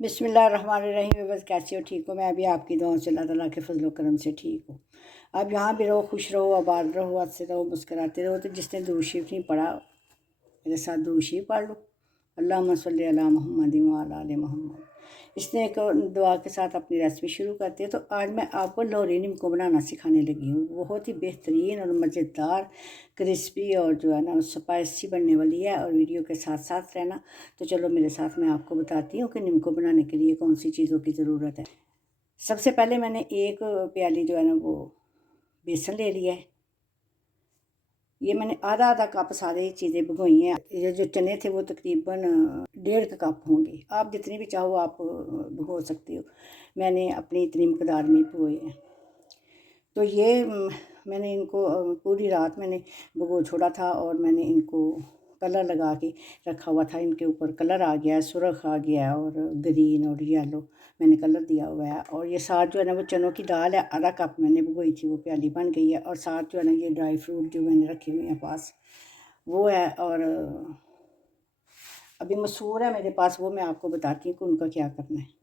बिस्मिल्लाहिर्रहमानिर्रहीम। बस कैसे हो? ठीक हो? मैं भी आपकी दुआओं से अल्लाह ताला के फजल करम से ठीक हूँ। अब यहाँ भी रहो, खुश रहो, आबाद रहो, हंसते रहो, मुस्कराते रहो। तो जिसने दुरूद शरीफ नहीं पढ़ा मेरे साथ दुरूद शरीफ पढ़ लो। अल्लाहुम्मा सल्ली अला मुहम्मद व अला आलि मुहम्मद। इसने एक दुआ के साथ अपनी रेसिपी शुरू करते हैं। तो आज मैं आपको लोहरी नीम बनाना सिखाने लगी हूँ। बहुत ही बेहतरीन और मज़ेदार, क्रिस्पी और जो है ना स्पाइसी बनने वाली है। और वीडियो के साथ साथ रहना। तो चलो मेरे साथ मैं आपको बताती हूँ कि नीम बनाने के लिए कौन सी चीज़ों की ज़रूरत है। सबसे पहले मैंने एक प्याली जो है ना वो बेसन ले लिया है। ये मैंने आधा आधा कप सारी चीज़ें भिगोई हैं। ये जो चने थे वो तकरीबन 1.5 कप होंगे। आप जितनी भी चाहो आप भिगो सकते हो। मैंने अपनी इतनी मकदार में भिगोए हैं। तो ये मैंने इनको पूरी रात मैंने भिगो छोड़ा था और मैंने इनको कलर लगा के रखा हुआ था। इनके ऊपर कलर आ गया है, सुर्ख आ गया है और ग्रीन और येलो मैंने कलर दिया हुआ है। और ये साथ जो है ना वो चनों की दाल है, आधा कप मैंने भिगोई थी, वो प्याली बन गई है। और साथ जो है ना ये ड्राई फ्रूट जो मैंने रखे हुए हैं पास वो है। और अभी मसूर है मेरे पास, वो मैं आपको बताती हूँ कि उनका क्या करना है।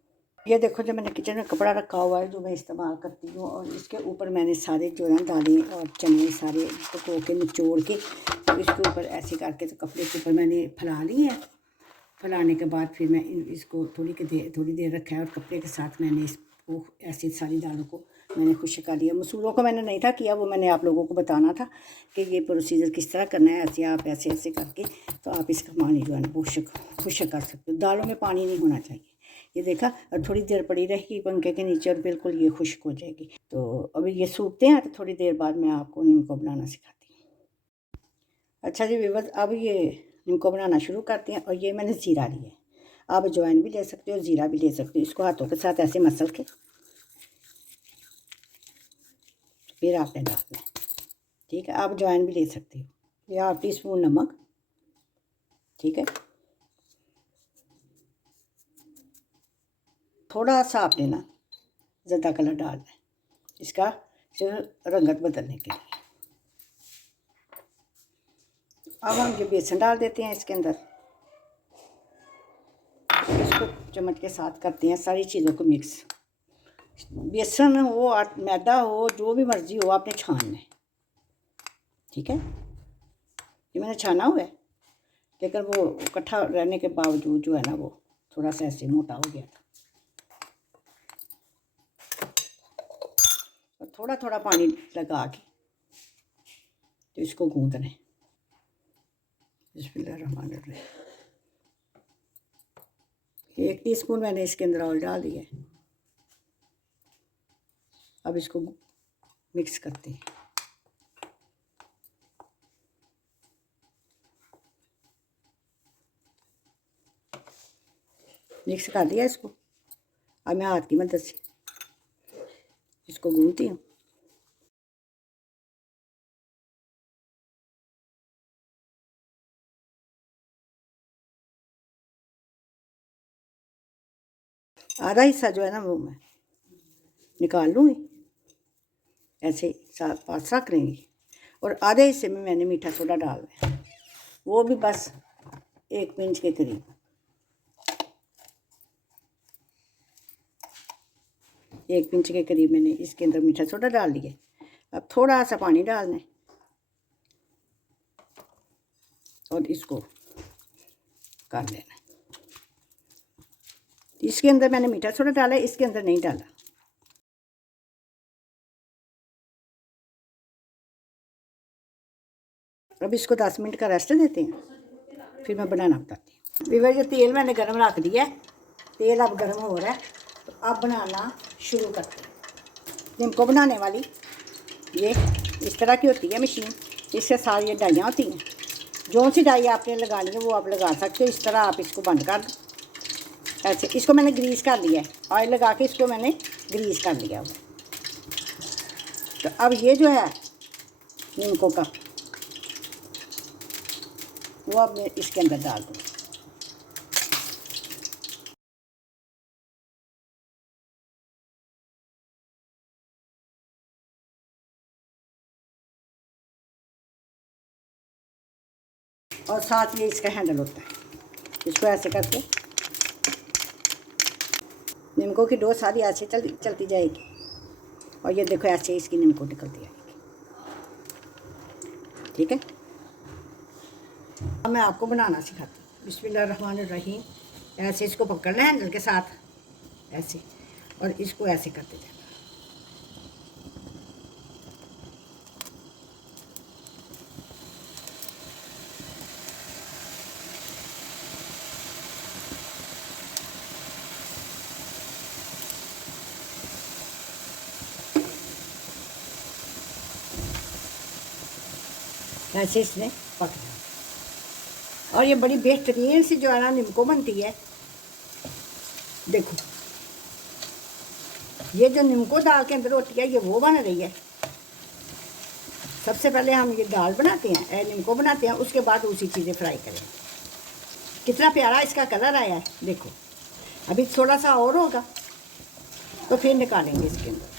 ये देखो जो मैंने किचन में कपड़ा रखा हुआ है जो मैं इस्तेमाल करती हूँ। और इसके ऊपर मैंने सारे जो है दालें और चने सारे पको के निचोड़ के तो इसके ऊपर ऐसे करके तो कपड़े के ऊपर मैंने फैला लिए हैं। फैलाने के बाद फिर मैं इसको थोड़ी देर रखा है। और कपड़े के साथ मैंने इसको ऐसी सारी दालों को मैंने खुश्क कर लिया। मसूरों को मैंने नहीं था किया, वो मैंने आप लोगों को बताना था कि ये प्रोसीजर किस तरह करना है। ऐसे आप ऐसे ऐसे करके तो आप इसका पानी जो है ना खुश्क कर सकते हो। दालों में पानी नहीं होना चाहिए। ये देखा, और थोड़ी देर पड़ी रहेगी पंखे के नीचे और बिल्कुल ये खुश्क हो जाएगी। तो अभी ये सूखते हैं तो थोड़ी देर बाद मैं आपको नीम बनाना सिखाती हूँ। अच्छा जी व्यूअर्स, अब ये नीम बनाना शुरू करते हैं। और ये मैंने ज़ीरा लिया है। आप अजवाइन भी ले सकते हो, ज़ीरा भी ले सकते हो। इसको हाथों के साथ ऐसे मसल के फिर आपने डालना है। ठीक है, आप अजवाइन भी ले सकते हो। ये 1/2 टीस्पून नमक। ठीक है, थोड़ा सा आपने ना ज़्यादा कलर डालना है इसका सिर्फ रंगत बदलने के लिए। अब हम ये बेसन डाल देते हैं इसके अंदर। इसको चम्मच के साथ करते हैं सारी चीज़ों को मिक्स। बेसन हो मैदा हो जो भी मर्ज़ी हो आपने छानना है। ठीक है, ये मैंने छाना हुआ है लेकिन वो इकट्ठा रहने के बावजूद जो है ना वो थोड़ा सा ऐसे मोटा हो गया था। और थोड़ा थोड़ा पानी लगा के तो इसको गूंदना है। बिस्मिल्लाहिर्रहमानिर्रहीम। 1 टीस्पून मैंने इसके अंदर ऑयल डाल दिया है। अब इसको मिक्स करते हैं। मिक्स कर दिया इसको। अब मैं हाथ की मदद से इसको गूंदती हूँ। आधा हिस्सा जो है ना वो मैं निकाल लूँगी, ऐसे पास रख लेंगी। और आधे हिस्से में मैंने मीठा सोडा डालना है, वो भी बस 1 पिंच के करीब। 1 पिंच के करीब मैंने इसके अंदर मीठा सोडा डाल दिया। अब थोड़ा सा पानी डालना है और इसको कर लेना है। इसके अंदर मैंने मीठा सोडा डाला है, इसके अंदर नहीं डाला। अब इसको 10 मिनट का रेस्ट देते हैं, फिर मैं बनाना बताती हूँ। व्यूअर्स, ये तेल मैंने गर्म रख दिया है। तेल अब गर्म हो रहा है तो अब बनाना शुरू करते हैं। नीम बनाने वाली ये इस तरह की होती है मशीन। इससे सारी ये डाइयाँ होती हैं। जो सी डाई आपने लगानी है वो आप लगा सकते हो। इस तरह आप इसको बंद कर दो ऐसे। इसको मैंने ग्रीस कर लिया है, ऑयल लगा के इसको मैंने ग्रीस कर लिया हुआ। तो अब ये जो है नीम का वो अब मैं इसके अंदर डाल दूँ। और साथ ये इसका हैंडल होता है, इसको ऐसे करके नीमको की डो सारी ऐसे चलती जाएगी और ये देखो ऐसे इसकी नीमको निकलती आएगी। ठीक है, अब मैं आपको बनाना सिखाती हूँ। बिस्मिल्लाहिर्रहमानिर्रहीम। ऐसे इसको पकड़ना है हैंडल के साथ ऐसे, और इसको ऐसे करते जाना। ऐसे इसमें पक जाए। और ये बड़ी बेहतरीन सी जो है ना नीमको बनती है। देखो ये जो नीमको दाल के अंदर होती है ये वो बन रही है। सबसे पहले हम ये दाल बनाते हैं, नीमको बनाते हैं, उसके बाद दूसरी चीज़ें फ्राई करें। कितना प्यारा इसका कलर आया है देखो। अभी थोड़ा सा और होगा तो फिर निकालेंगे इसके अंदर।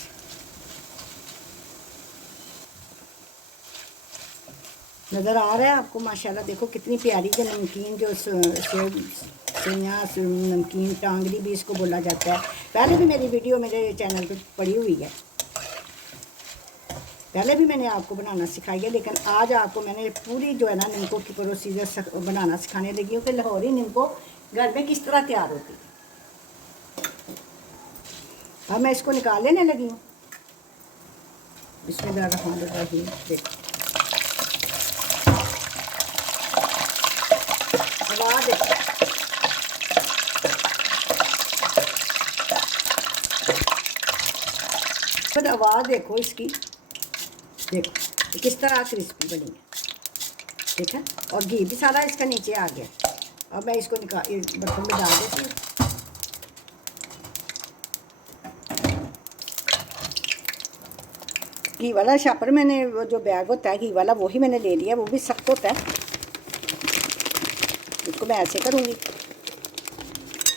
नज़र आ रहा है आपको माशाल्लाह। देखो कितनी प्यारी जो नमकीन जो सेवइयाँ नमकीन टांगरी भी इसको बोला जाता है। पहले भी मेरी वीडियो मेरे चैनल पे पड़ी हुई है, पहले भी मैंने आपको बनाना सिखाई है, लेकिन आज आपको मैंने पूरी जो है ना नीमको की प्रोसीजर बनाना सिखाने लगी हूँ कि लाहौरी नीमको घर में किस तरह तैयार होती है। अब मैं इसको निकाल लेने लगी हूँ। बिस्मिल्लाहिर्रहमानिर्रहीम। देखो आवाज़ देखो, फिर आवाज़ देखो इसकी। देखो किस तरह क्रिस्पी बनी है। ठीक है, और घी भी सारा इसका नीचे आ गया। अब मैं इसको निकाल बर्तन में डाल देती हूँ। घी वाला शापर मैंने वो जो बैग होता है घी वाला वही मैंने ले लिया, वो भी सख्त होता है। इसको मैं ऐसे करूँगी,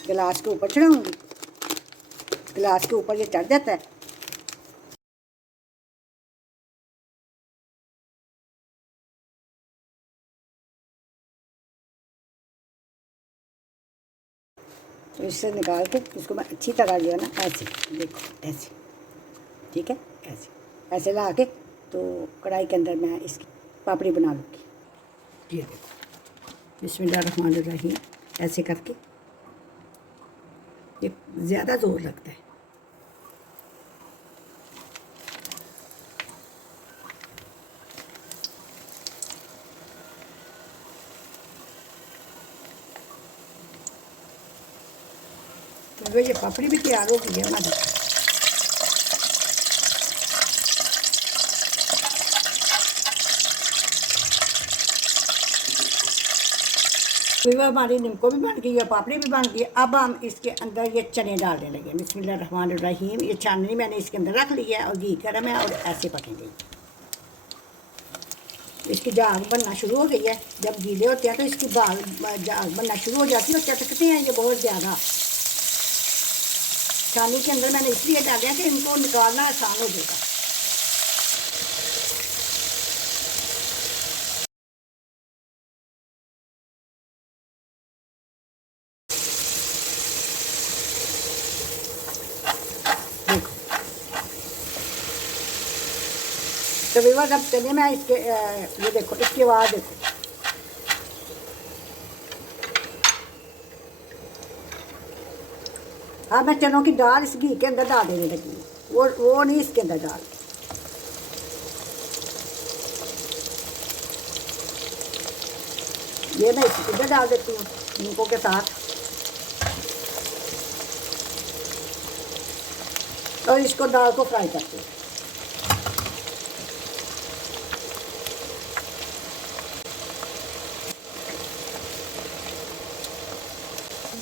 गिलास के ऊपर चढ़ाऊँगी, गिलास के ऊपर ये चढ़ जाता है। तो इससे निकाल के इसको मैं अच्छी तरह जो है ना ऐसे, देखो ऐसे, ठीक है, ऐसे ऐसे ला के तो कढ़ाई के अंदर मैं इसकी पापड़ी बना लूँगी। ये देखो बिस्मिल्लाहिर्रहमानिर्रहीम। ऐसे करके ये ज़्यादा ज़ोर लगता है। तो ये पापड़ी भी तैयार हो गई है हमारी। तो हमारी नीमको भी बन गई है, पापड़ी भी बन गई है। अब हम इसके अंदर ये चने डालने लगे। बिस्मिल्लाहिर्रहमानिर्रहीम। ये छाननी मैंने इसके अंदर रख ली है और घी गर्म है और ऐसे पकेंगे। इसकी झाग बनना शुरू हो गई है। जब गीले होते हैं तो इसकी झाग बनना शुरू हो जाती है और चटकते हैं ये बहुत ज़्यादा। छाननी के अंदर मैंने इसलिए डाला कि इनको निकालना आसान हो जाएगा। देखो तो व्यूअर्स अब चलिए मैं इसके ये देखो इसके बाद देखो हाँ मैं चनों की दाल इस घी के अंदर डाल देने लगी हूँ। वो नहीं इसके अंदर डाल, ये मैं इसके अंदर डाल देती हूँ नीमको के साथ। और इसको दाल को फ्राई करते हैं।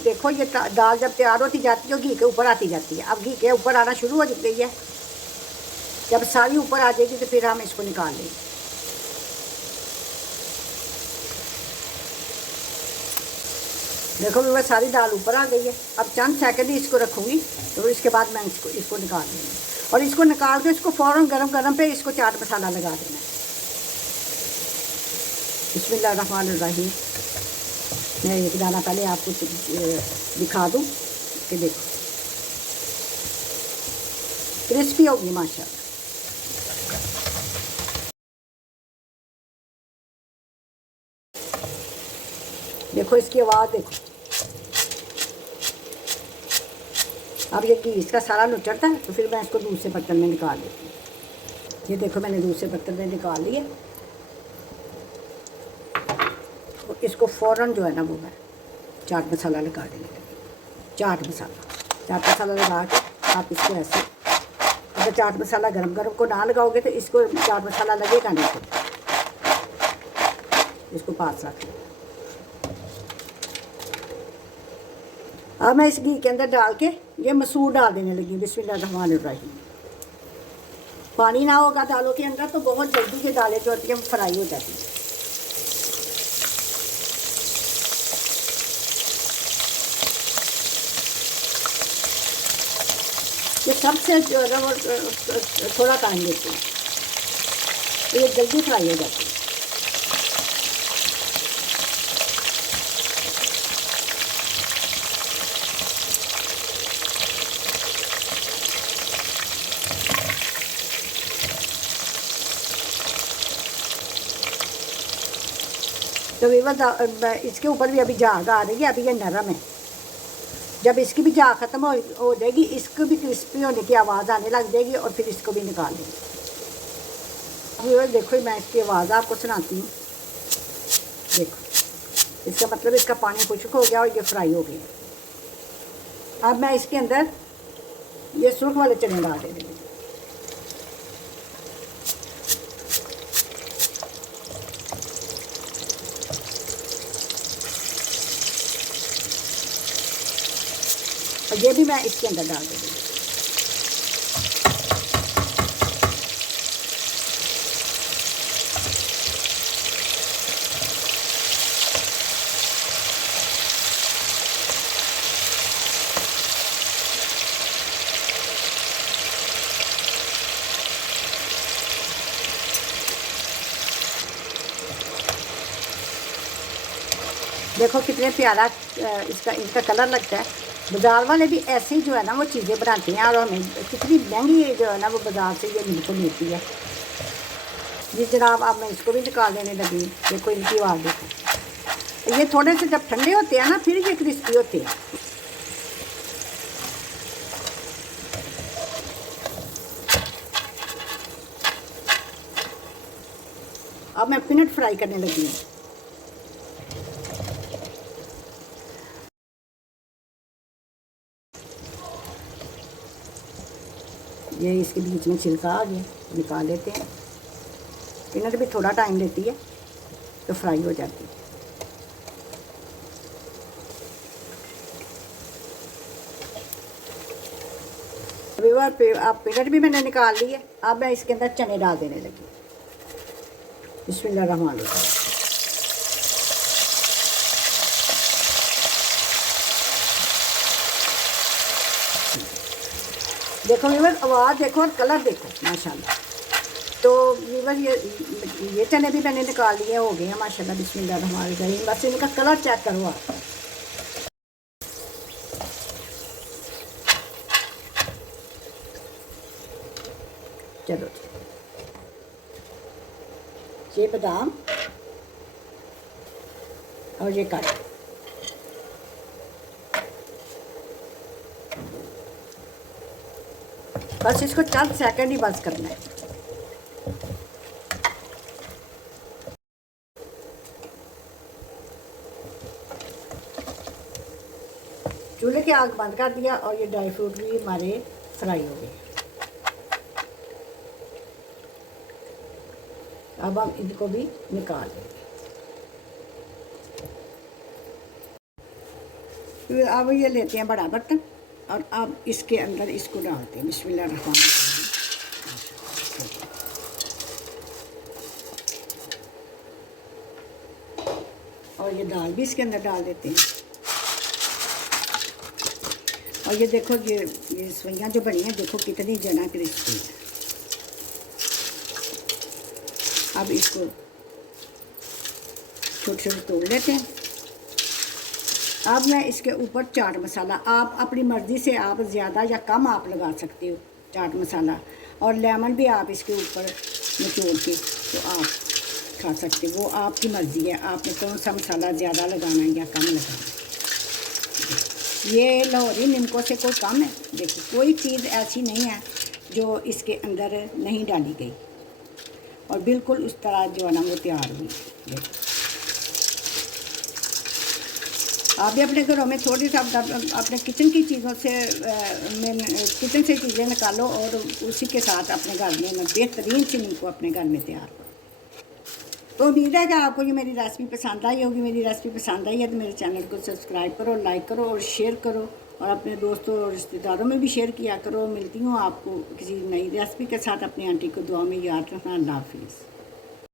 देखो ये दाल जब तैयार होती जाती है घी के ऊपर आती जाती है। अब घी के ऊपर आना शुरू हो गई है। जब सारी ऊपर आ जाएगी तो फिर हम इसको निकाल लेंगे। देखो वह सारी दाल ऊपर आ गई है। अब चंद सेकंड ही इसको रखूँगी तो इसके बाद मैं इसको निकाल लूँगी। और इसको निकाल के इसको फ़ौरन गरम पे इसको चाट मसाला लगा देना है। बिस्मिल्लाहिर्रहमानिर्रहीम। मैं एक दाना पहले आपको दिखा दूँ कि देखो क्रिस्पी होगी माशाल्लाह। देखो इसकी आवाज़ देखो। अब ये घी इसका सारा लुचड़ता है, तो फिर मैं इसको दूसरे बर्तन में निकाल लेती हूँ। ये देखो मैंने दूसरे बर्तन में निकाल लिया। तो इसको फ़ौरन जो है ना वो मैं चाट मसाला लगा देने लगी। चाट मसाला लगा के आप इसको ऐसे, अगर चाट मसाला गरम गरम को ना लगाओगे तो इसको चाट मसाला लगेगा नहीं। तो इसको पास रख लो। अब मैं इस घी के अंदर डाल के ये मसूर डाल देने लगी। बिस्मिल्लाहिर्रहमानिर्रहीम। पानी ना होगा दालों के अंदर तो बहुत जल्दी ये दालें जो होती हैं फ्राई हो जाती हैं। ये सबसे जो है वो थोड़ा टाइम लेते हैं, तो ये जल्दी फ्राई हो जाती है। तो वीवर इसके ऊपर भी अभी झाग आ रही है, अभी ये नरम है। जब इसकी भी झाग ख़त्म हो जाएगी, इसको भी क्रिस्पी होने की आवाज़ आने लग जाएगी और फिर इसको भी निकाल लेंगे। वीवर देखो मैं इसकी आवाज़ आपको सुनाती हूँ। देखो इसका मतलब इसका पानी खुश्क हो गया और ये फ्राई हो गया। अब मैं इसके अंदर ये सुर्ख वाले चने डाल दे देंगे। और ये भी मैं इसके अंदर डाल दूँगी। देखो कितने प्यारा इसका कलर लगता है। बाज़ार वाले भी ऐसे ही जो है ना वो चीज़ें बनाते हैं, और हमें कितनी महंगी जो है ना वो बाज़ार से ये बिल्कुल मिलती है। जी जनाब, अब मैं इसको भी निकाल देने लगी। देखो इनकी आवाज़ देखो। ये थोड़े से जब ठंडे होते हैं ना फिर ये क्रिस्पी होते हैं। अब मैं पीनट फ्राई करने लगी हूँ। ये इसके बीच में छिलका आ गया, निकाल लेते हैं। पीनट भी थोड़ा टाइम लेती है तो फ्राई हो जाती है। आप पीनट भी मैंने निकाल ली है। अब मैं इसके अंदर चने डाल देने लगी। बिस्मिल्लाहिर्रहमानिर्रहीम। देखो वीवर, आवाज़ देखो और कलर देखो माशाल्लाह। तो वीवर ये चने भी मैंने निकाल लिए, हो गए हैं माशाल्लाह। बिस्मिल्लाहिर्रहमानिर्रहीम। बस इनका कलर चेक करो आप। चलो ये बादाम और ये काजू, बस इसको चंद सेकंड ही बस करना है। चूल्हे की आग बंद कर दिया और ये ड्राई फ्रूट भी हमारे फ्राई हो गए। अब हम इनको भी निकाल लेंगे। अब ये लेते हैं बड़ा बर्तन और अब इसके अंदर इसको डालते हैं। बिस्मिल्लाहिर्रहमानिर्रहीम। और ये दाल भी इसके अंदर डाल देते हैं। और ये देखो ये सवैयाँ जो बनी हैं, देखो कितनी जना क्रिस्पी है। अब इसको छोटे छोटे तोड़ लेते हैं। अब मैं इसके ऊपर चाट मसाला, आप अपनी मर्ज़ी से आप ज़्यादा या कम आप लगा सकते हो चाट मसाला, और लेमन भी आप इसके ऊपर निचोड़ के तो आप खा सकते हो। वो आपकी मर्ज़ी है, आपने कौन सा मसाला ज़्यादा लगाना है या कम लगाना है। ये लाहौरी निमकों से कोई कम है। देखिए कोई चीज़ ऐसी नहीं है जो इसके अंदर नहीं डाली गई, और बिल्कुल उस तरह जो है ना वो तैयार हुई। देखो आप भी अपने घरों में थोड़ी सा अपने किचन की चीज़ों से किचन से चीज़ें निकालो और उसी के साथ अपने घर में बेहतरीन सी निमको अपने घर में तैयार करो। तो उम्मीद है कि आपको ये मेरी रेसिपी पसंद आई होगी। मेरी रेसिपी पसंद आई है तो मेरे चैनल को सब्सक्राइब करो, लाइक करो और शेयर करो, और अपने दोस्तों और रिश्तेदारों में भी शेयर किया करो। मिलती हूँ आपको किसी नई रेसिपी के साथ। अपनी आंटी को दुआ में याद रखना। अल्लाह हाफिज़।